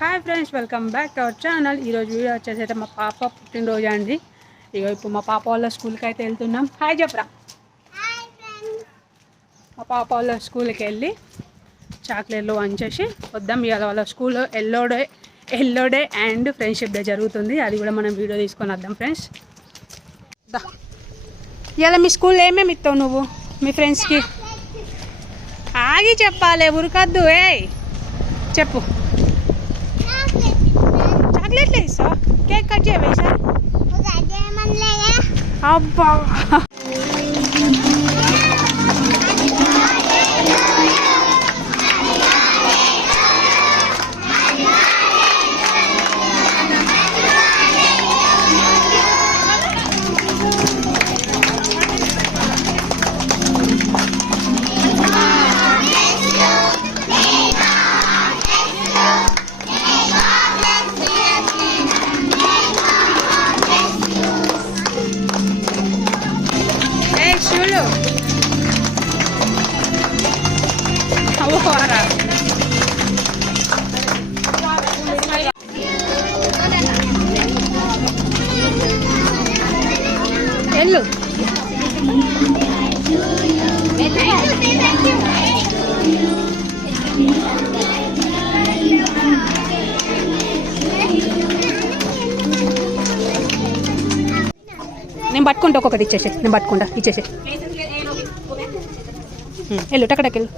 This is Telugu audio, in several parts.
Hi friends, welcome back to our channel. ఈరోజు వీడియో వచ్చేసి అయితే మా పాప పుట్టినరోజు అండి. ఇప్పుడు మా పాప వాళ్ళ స్కూల్కి అయితే వెళ్తున్నాం. హాయ్ చెప్పరా. మా పాప వాళ్ళ స్కూల్కి వెళ్ళి చాక్లెట్లు వంచేసి వద్దాం. ఇవాళ వాళ్ళ స్కూల్లో yellow day and friendship day జరుగుతుంది. అది కూడా మనం వీడియో తీసుకొని వద్దాం ఫ్రెండ్స్. ఇవాళ మీ స్కూల్లో ఏమేమి ఇస్తావు నువ్వు మీ ఫ్రెండ్స్కి? ఆగి చెప్పాలి, ఉరకద్దు. చెప్పు. చాక్లెట్లే ఇస్తావా? కేక్ కట్ చేయవే సార్. అబ్బా, చూడు అవ్వరా. వెళ్ళు. నేను పట్టుకుంటా, ఒక్కొక్కటి ఇచ్చేసి. నేను పట్టుకుంటా, ఇచ్చేసి. వెళ్ళు, టక్కడకెళ్ళు.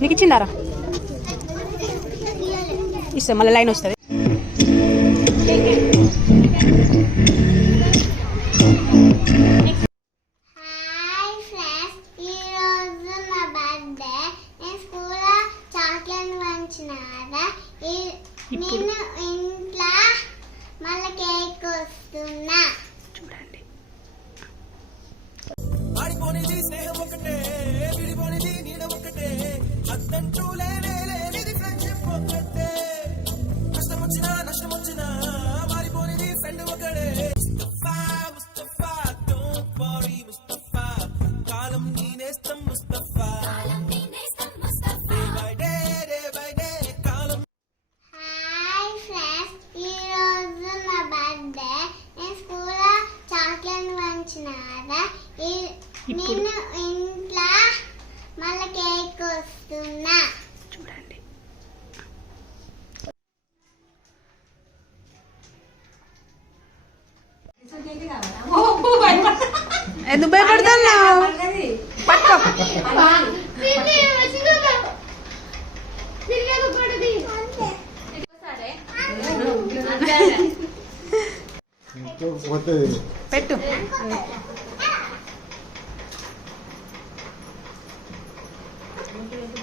నీకు ఇచ్చిందారా? ఇస్తా, మళ్ళీ లైన్ వస్తుంది. చూడండి, ఇప్పుడు ఇంట్లో మళ్ళీ కేక్ వస్తున్నా. చూడండి. ఎందుకు భయపడుతున్నావు? పట్టుకో. పెట్టు.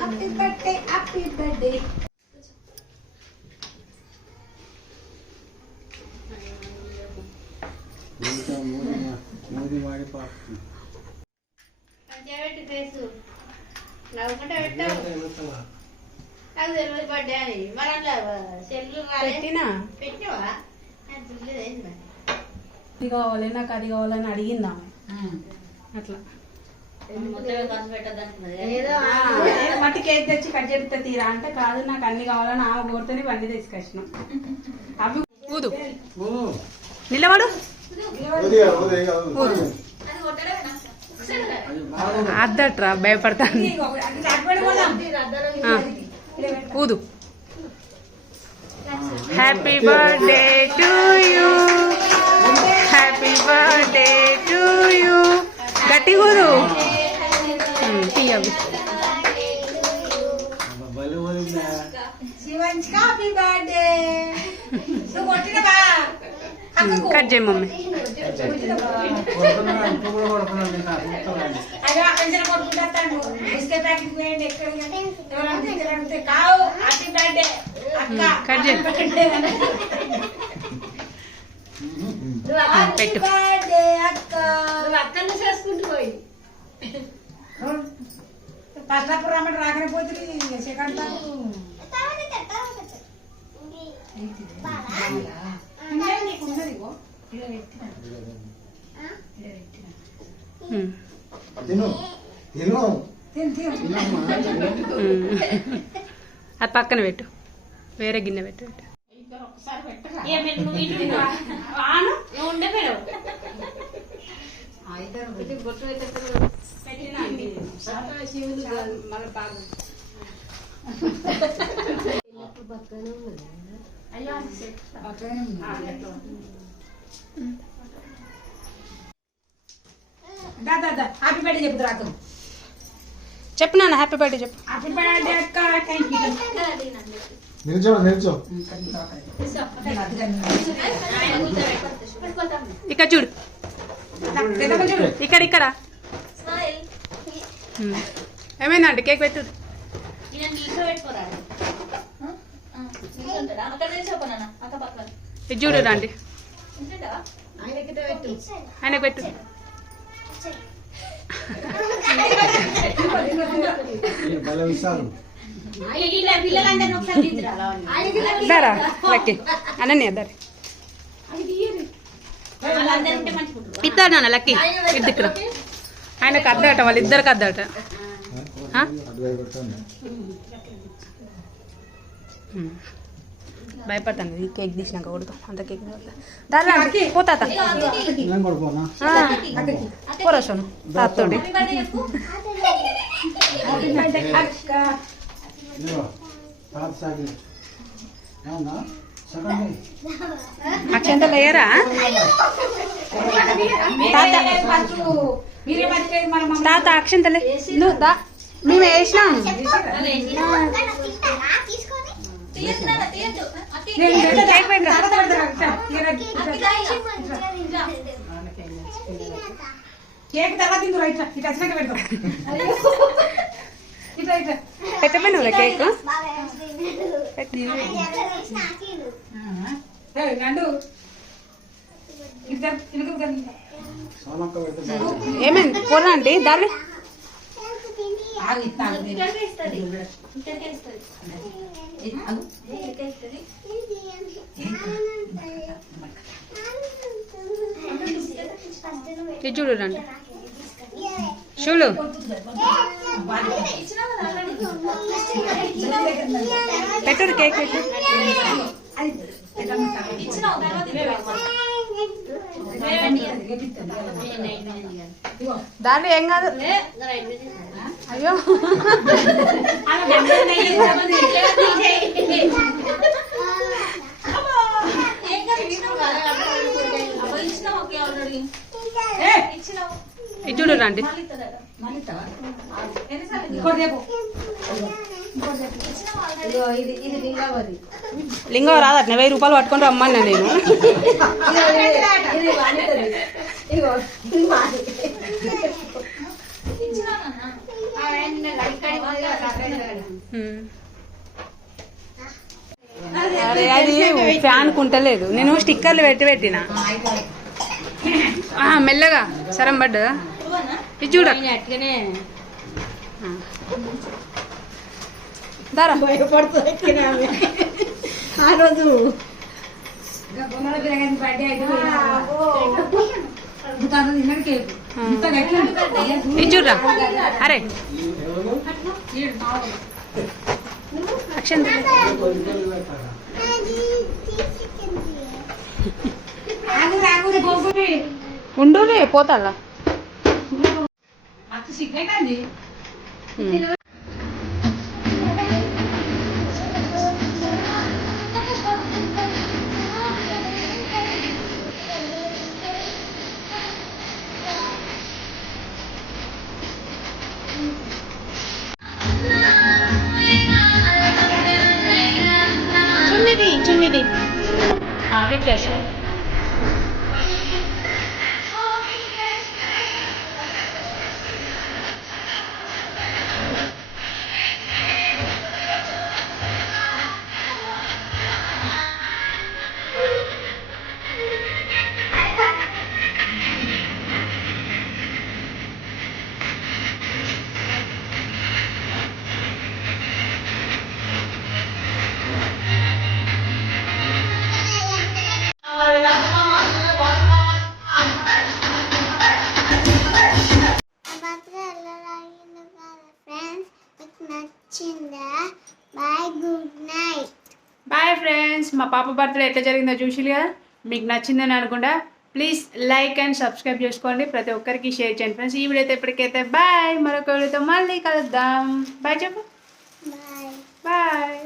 Happy birthday, happy birthday. ఇది కావాలి, నాకు అది కావాలని అడిగిందా అట్లా. మట్టి కేక్ తెచ్చి కట్ చేపితే తీరా అంటే కాదు, నాకు అన్ని కావాలని ఆమె కోరితేనే అన్ని తీసుకొచ్చినాం. అవి ఊదు, నిలబడు. అద్దట్రా, భయపడతాను. ఊదు. Happy birthday to you, happy birthday to you. గట్టి కూదు. కట్ చేయి మమ్మీ. కట్ చేయి, పెట్టు. అక్కడనే చేసుకుంటూ పోయి పట్టాపురం రమ్మని రాకనే పోతుంది. సెకండ్ తిను తిను తిను తినమ్మా. అది పక్కన పెట్టు, వేరే గిన్నె పెట్టు. దా దా దా హ్యాపీ బర్త్డే చెప్పు రాకు చెప్పు నాన్న, హ్యాపీ బర్త్డే చెప్పు. హ్యాపీ బర్త్డే అక్క థ్యాంక్ యూ నిల్చో నిల్చో. ఇక్కడ చూడు, ఇక్కడ ఇక్కడ. ఏమైందండి? కేక్ పెట్టు. ఇది చూడు రండి, ఆయనకు పెట్టు. భలే విశాలు. దారా లక్కి అనన్య దారి ఇద్దరు నాన్న లక్కి ఇద్దరు. ఆయనకు అద్దట, వాళ్ళిద్దరికి అద్దట. అటువైపు పెట్టండి. భయపడతాను ఈ కేక్ తీసినాక కొడుతాం అంత కేక్ దాని పోతా నేను పడిపోనా? పోరాసోను తాతోటి. అక్క ఇదిగో, తాత సాగిలి. అవునా? సెకండ్ అక్షంతలు వేయరా తాత? మీరే మర్చిపోయి మన మమ్మీ తాత అక్షంతలే నువ్వు దా, మేము వేసినాం. కేక్ పెట్టు. కేక్ తర్వాత తిందురా ఇట్లా ఇట్లా వచ్చినాక పెడతాం ఇట్లా ఇట్లా పెట్టమని కేక్ నండు ఇద్దరు తినక సోనక్క పెడితే ఏమైంది? పోరా అంటే దాని ఇది చూడు రండి, చూడు. పెట్టు కేక్ పెట్టు. దాంట్లో ఏం కాదు. అయ్యో ఇది చూడు రండి. లింగం రాదట, 1000 రూపాయలు పట్టుకొని రమ్మన్నా నేను. అరే అది ఫ్యాన్ కుంటలేదు, నేను స్టిక్కర్లు పెట్టిన మెల్లగా సరం పడ్డదా. ఇది చూడ దారా ఆ రోజు ఇది చూడరా. అరే అక్షంత ఉండు పోతాలా. సిగ్గైంది చున్నిది పెట్టేసి bye good night. Bye friends. మా పాప బర్త్డే ఎట్లా జరిగిందో చూసిరు కదా, మీకు నచ్చిందని అనుకుంటా. ప్లీజ్ లైక్ అండ్ సబ్స్క్రైబ్ చేసుకోండి, ప్రతి ఒక్కరికి షేర్ చేయండి ఫ్రెండ్స్. ఈ వీడియో అయితే ఇప్పటికైతే బాయ్. మరొక వీడియోతో మళ్ళీ కలుద్దాం. బాయ్ చెప్పు. బాయ్. బాయ్.